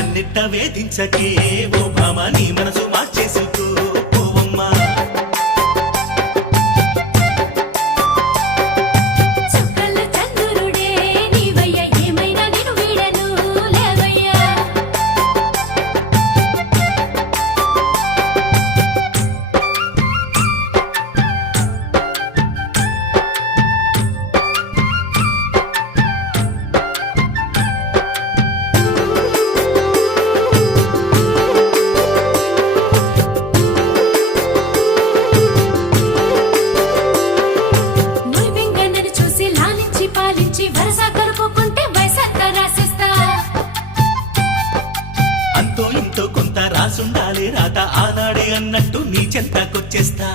నన్నిట్ట వేధించకే ఓ భామ నీ మనసు మార్చేసుకో పోవమ్మా చుక్కల చంద్రుడే నీవయ్య ఏమైనా నిన్ను వీడను లేవయ్యా మురిపెంగా నన్ను చూసి లాలించి పాలించి వరస కలుపుకుంటే వయసంతా రాసిస్తా అంతో ఇంతో కొంత రాసుండాలి రాత ఆనాడే అన్నట్టు నీ చెంతకొచ్చేస్తా